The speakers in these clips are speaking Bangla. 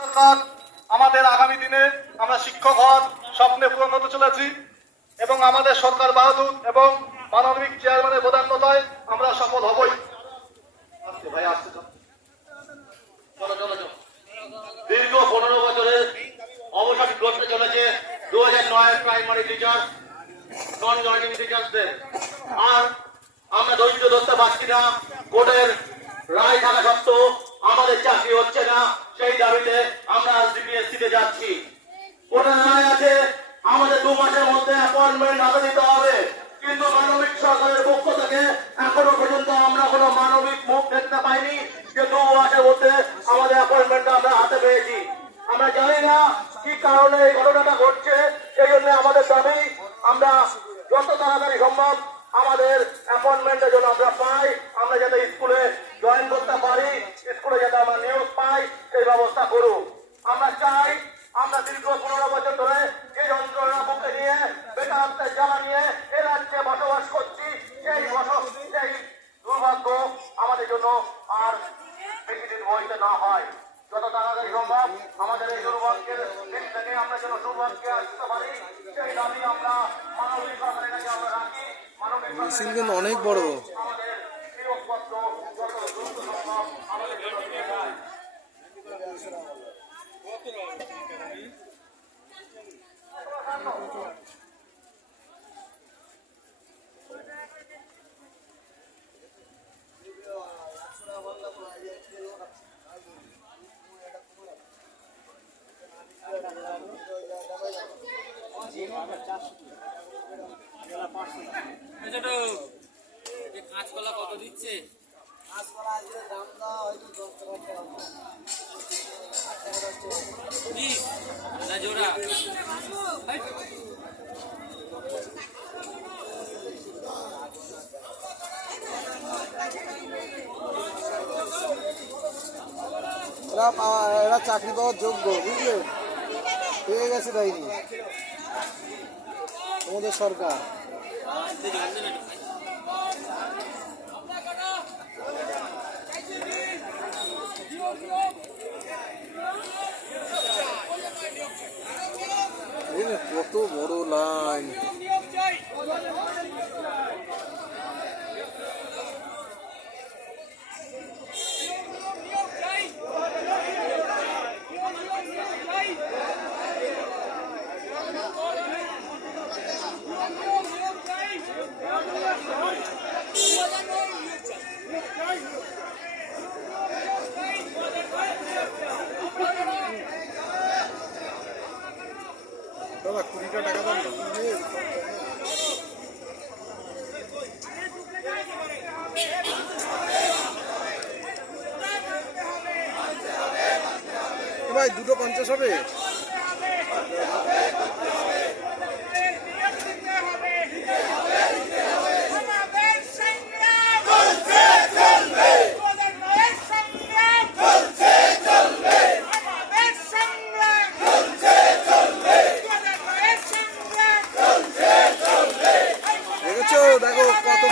সরকার আমাদের আগামী দিনে আমরা শিক্ষক হওয়ার স্বপ্নে পূরণ হতে চলেছি এবং আমাদের সরকার বাহাদুর এবং মানবিক চেয়ারম্যানের প্রধানতায় আমরা সফল হবই। ভাই আসতে দীর্ঘ 15 বছরের অবসান ঘটতে চলেছে 2009 প্রাইমারি টিচার নন জয়েনিং টিচার্সদের। আর আমরা ধৈর্য ধরতে পারছি না। কোর্টের রায় থাকা সত্ত্বেও আমাদের চাকরি হচ্ছে না, সেই দাবিতে আমরা ডিপিএসসিতে যাচ্ছি। কোর্টের রায় আছে আমাদের 2 মাসের মধ্যে অ্যাপয়েন্টমেন্ট হাতে দিতে হবে, কিন্তু মানবিক সরকারের পক্ষ থেকে এখনো পর্যন্ত আমরা কোনো মানবিক মুখ দেখতে পাইনি যে 2 মাসের মধ্যে আমাদের অ্যাপয়েন্টমেন্টটা আমরা হাতে পেয়েছি। আমরা জানি না কি কারণে এই ঘটনাটা ঘটছে। এই জন্য আমাদের দাবি আমরা যত তাড়াতাড়ি সম্ভব আমাদের অ্যাপয়েন্টমেন্টের জন্য আমরা পাই, আমরা যাতে স্কুলে জয়েন করতে পারি, স্কুলে যাতে আমরা নিয়োগ পাই, সেই ব্যবস্থা করুন। আমরা চাই আমরা দীর্ঘ 15 বছর ধরে এই যন্ত্রণা বুকে নিয়ে বেকারত্বের জ্বালা নিয়ে এ রাজ্যে বসবাস করছি, সেই দুর্ভাগ্য আমাদের জন্য আর বেশি দিন বইতে না হয়। যত তাড়াতাড়ি সম্ভব আমাদের এই দুর্ভাগ্যের দিক থেকে আমরা যেন দুর্ভাগ্যে আসতে পারি, সেই দাবি আমরা মানবিক সরকারের কাছে আমরা রাখি। মানবিক কিন্তু অনেক বড় আমাদের নিয়োগপত্র যত দ্রুত সম্ভব আমাদের জন্য দিয়ে যায়। কাঁচকলা কত দিচ্ছে? কাঁচকলা আজকে দাম দেওয়া হয়তো 10 টাকা জোড়া এরা চাকরি পাওয়ার যোগ্য, বুঝলে, পেয়ে গেছে তাইনি আমাদের সরকার। কত বড় লাইন! দাদা 20 টাকা দাম না। ভাই 250 হবে। দেখো কত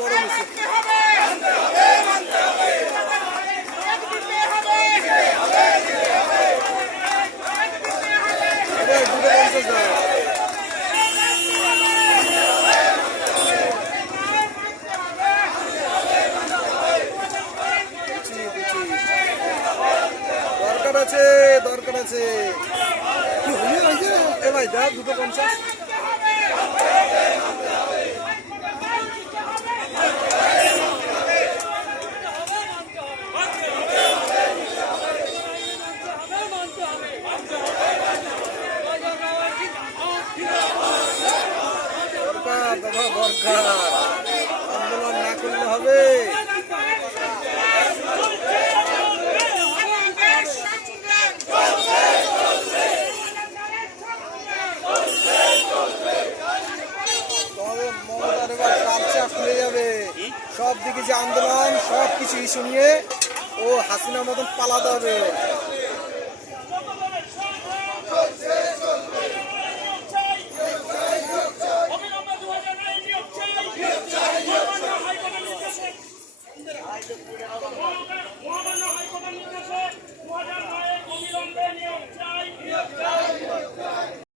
বড় মিছিল। দরকার আছে এ ভাই দা 250। দরকার আন্দোলন না করলে হবে। মমতার এবার কাপচা খুলে যাবে। সব দিকে যে আন্দোলন, সব কিছু ইস্যু নিয়ে ও হাসিনার মতন পালাতে হবে। মহামান্য হাইকোর্টের নির্দেশে